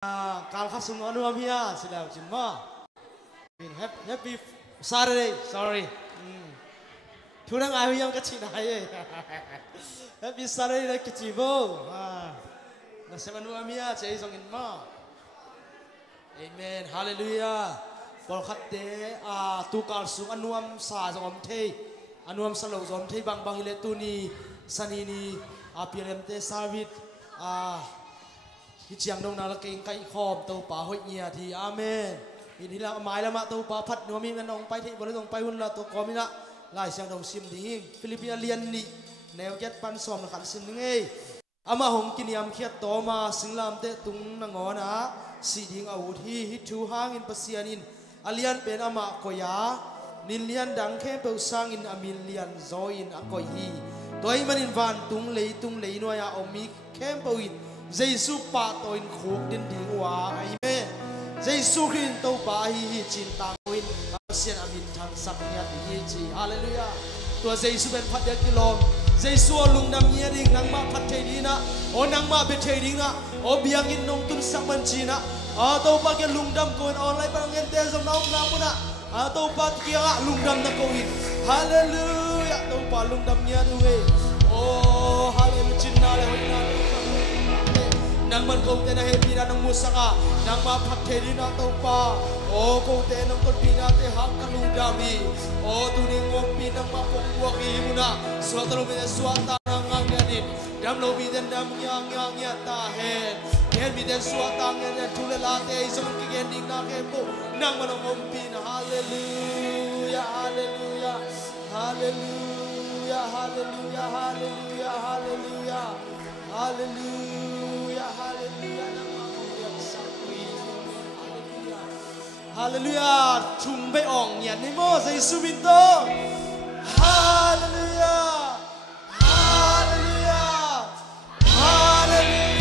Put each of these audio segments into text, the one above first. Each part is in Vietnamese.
Kal khasung anu amia sila cuma. Happy Saturday, sorry. Turang ayu yang kecil aye. Happy Saturday na kecibo. Nasa anu amia cai songin ma. Amen, hallelujah. Polkhatte tukar sung anuam sa jom thei. Anuam salo jom thei bang bang ile tuni sanini apilemte servit Hijiang dong nala keng kai khom tau pa hoi nia thi amen. Ini lah mai lama tau pa phat nomi ngan ong pai thei boleh dong pai hun la to komina lai siang dong sim ding Filipina lian ni neo ket pan som na khan sim ding ama hong kiniam khiat to ma singlam te tung na ngona si ding au thi hi thu hang in pasianin alian pen ama koya nin lian dang khe pe sang in amil lian zo in akoi hi toy manin van tung lei noya omi khem pewin Giêsu pa toin khuk din ding wa amen Giêsu Christ to pa hi chin tang win sian amin thang sak nia hi chi hallelujah tua Giêsu ben phat ya kilom Giêsu lung nam nia ding nang ma phat thei dina o nang ma be thei ding na o biang in nong tun sak man chi na to pa ke lung dam ko on lai pa ngen te som nong na muna to pa ki nga lung dam na ko win hallelujah to pa lung dam nia du we oh hallelujah chin na le hoi na nang man kong te na happy na nang musaka nang mapagtedi na tau pa o kong te nang konpi na te hang kaludami o tuning ngompi nang mapongwaki mo na suwata lo biden suwata nang angyanin dam lo biden dam ngyang tahen ken biden suwata ngyanin tulalate isang kigending na kempo nang manong ngompi na hallelujah hallelujah hallelujah hallelujah hallelujah hallelujah hallelujah Hallelujah, chumbe ong yan ni mo sa Isuminto. Hallelujah, hallelujah, hallelujah.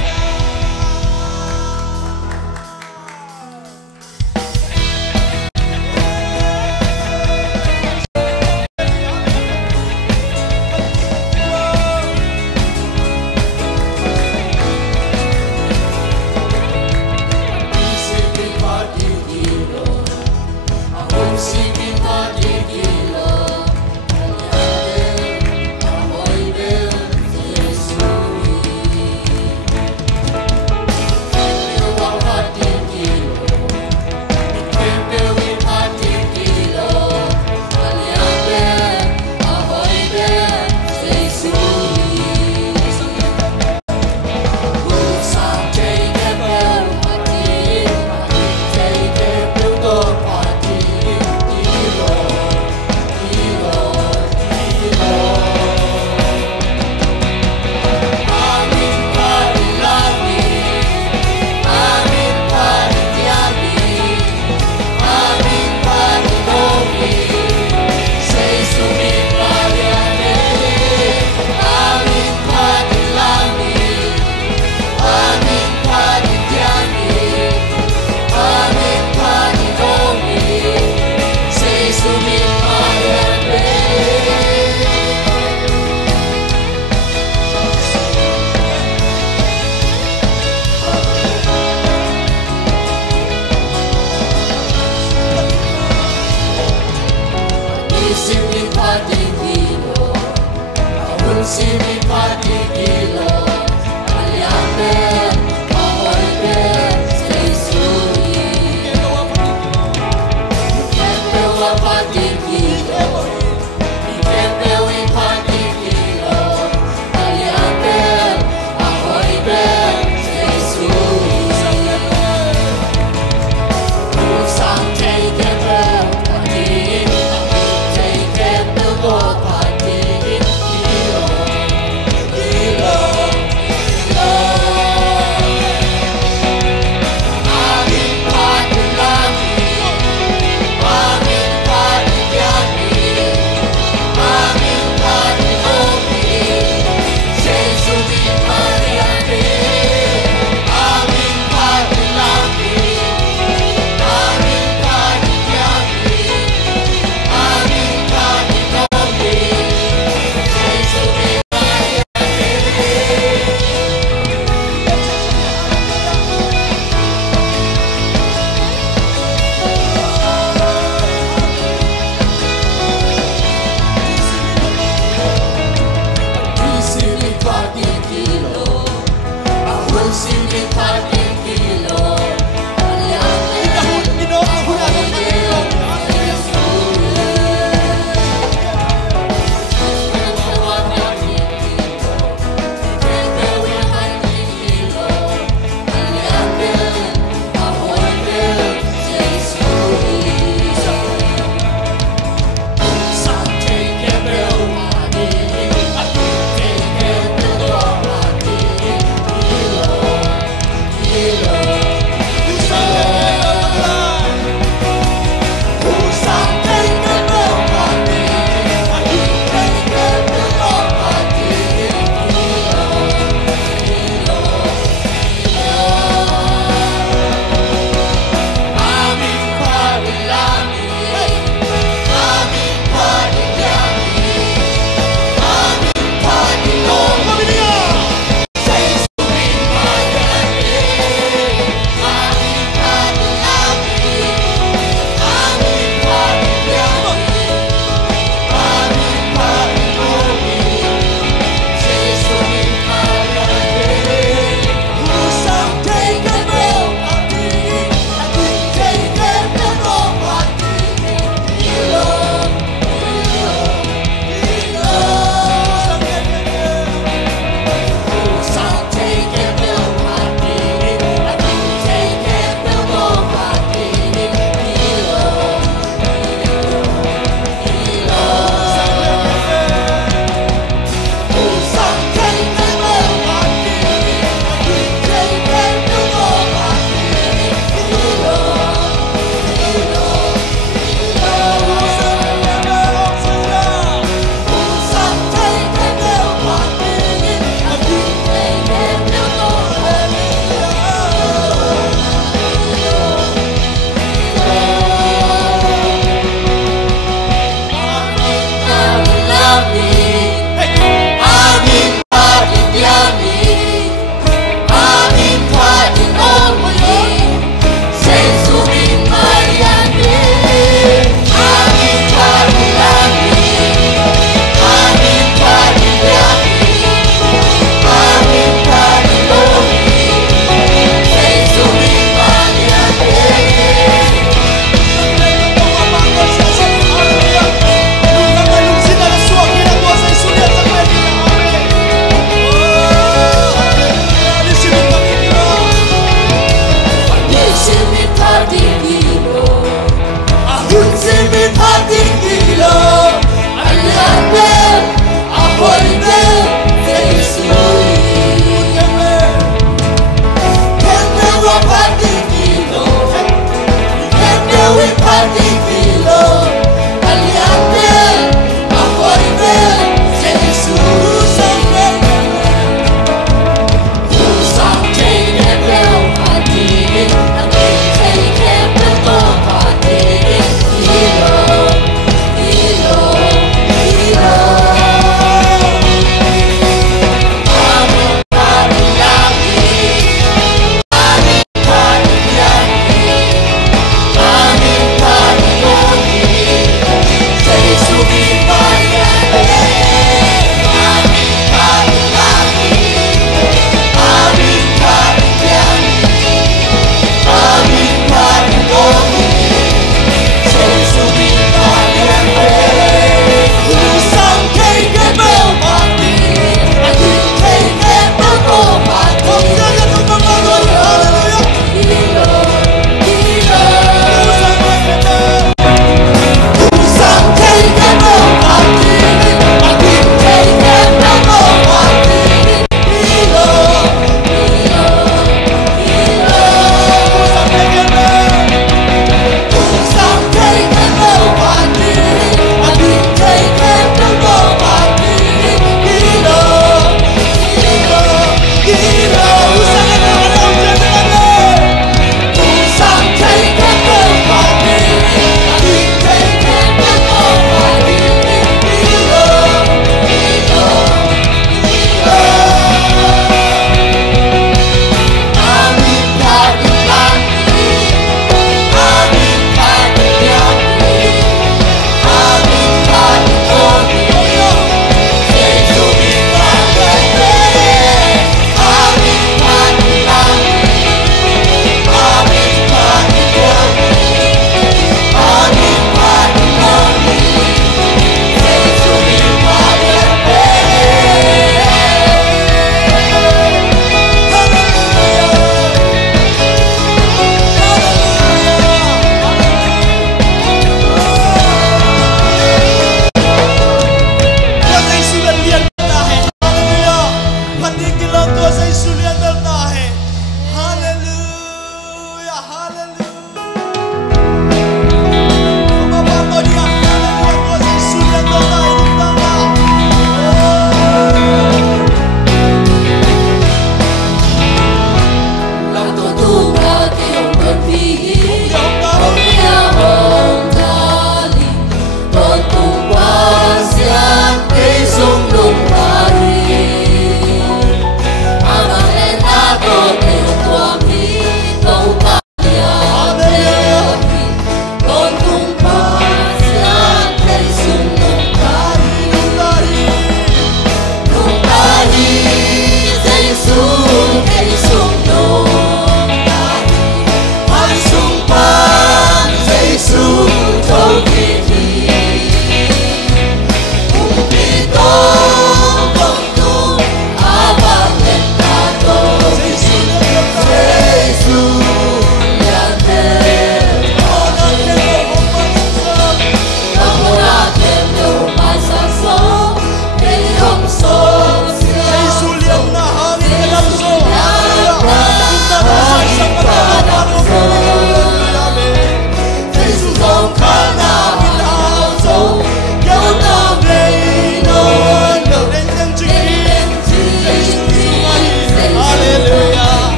Singing,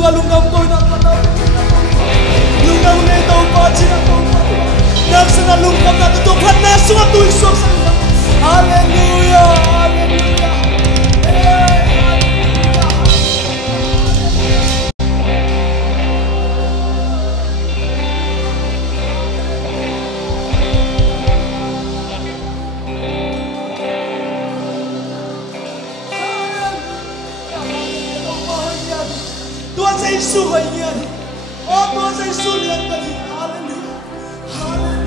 Tuhan lungam kau nak patau. Lungam ni tahu pasti nak tahu. Nak senang lungam nak Tuhan nak suatu Yesus. Haleluya, haleluya. Tuhan saya Yesus ini. Oh Tuhan saya Yesus lihat tadi. Haleluya. Haleluya.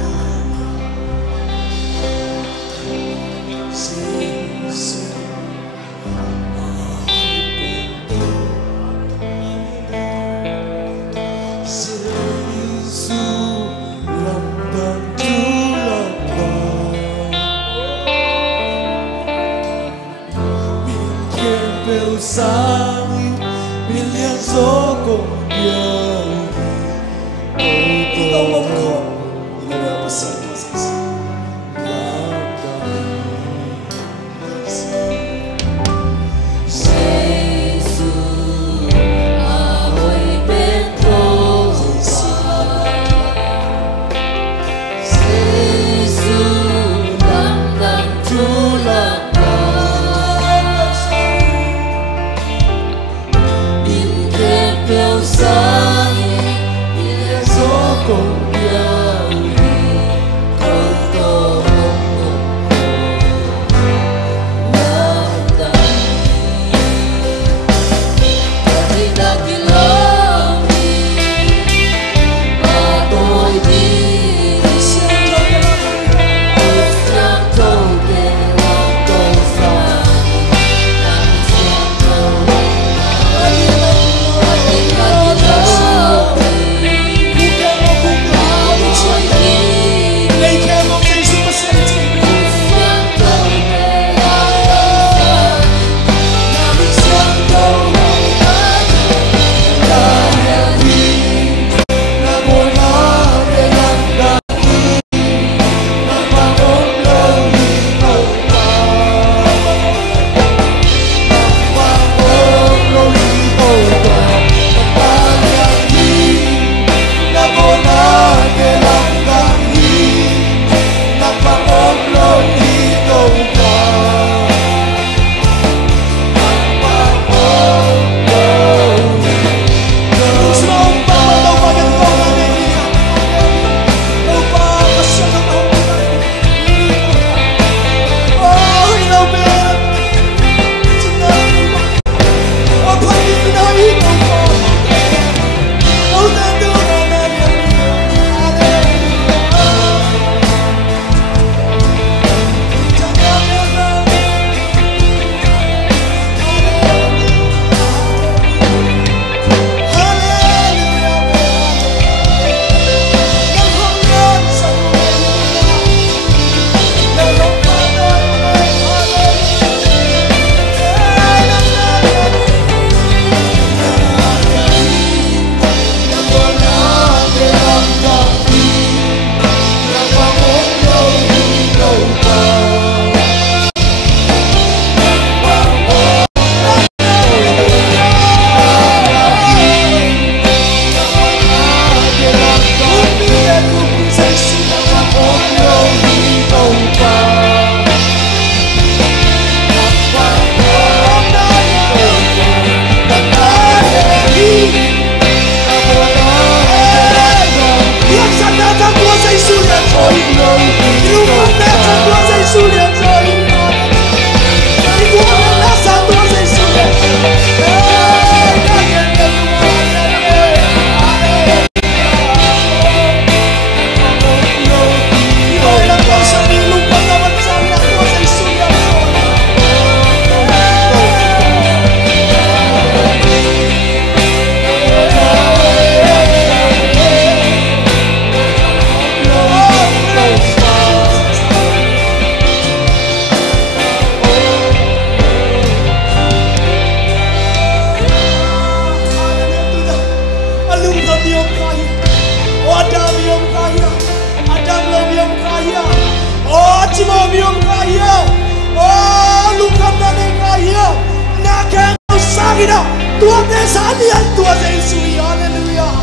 Tuhan Yesus tua Giêsu, hallelujah.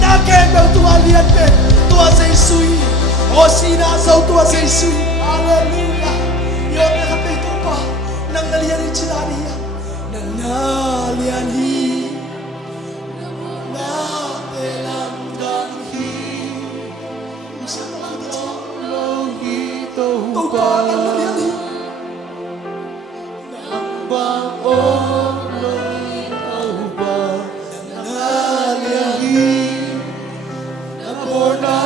Na kem đâu tua liên bên, tua Giêsu. O sina dấu tua Giêsu, hallelujah. Yo na kape tu pa, nang nalian ni chilania, nang nalian hi, na telam dang hi. Tu pa nang nalian hi, nang bang om loi tu pa, nang nalian hi, na bona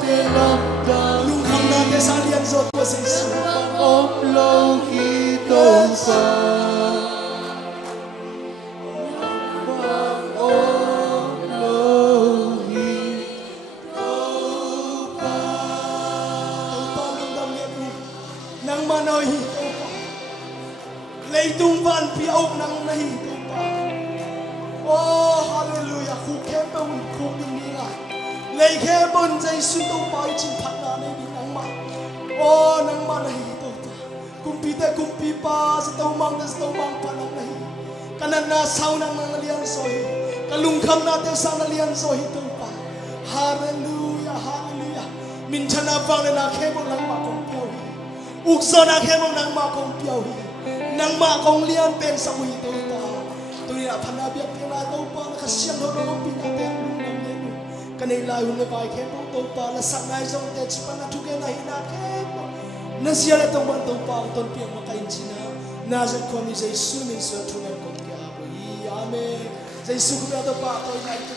telam dang. Lungkang na kesalian zot tua Giêsu. Om lâu khi tôi xa om lâu khi tôi xa nang manoy tôi pa lấy tung van pi ông nang nahi tôi pa oh hallelujah khu khem bông khu đình đi ngài lấy khem bông dây suy tôi pa chinh phát na này đi nang ma oh nang ma nahi kumpi pa sa taumang pa nang nahi kanan na sao nang nalian sohi kalungkam na te sa nalian sohi tu pa hallelujah hallelujah min chana pang na khemong nang ma kong piao hi ukso na khemong nang ma kong piao hi nang ma kong lian pen sa hui tu pa tu ya phana biak pi na tu pa na khasyam do no pi na te lung nang le nu kanai lai hun le bai khemong tu pa la sak nai jong te chipana thu ke na hi na khemong Nasiala tong ban tong pang ton piang makain sina nazat ko ni Jesu min so tunan ko kya amen Jesu ko ba to pa ko na ito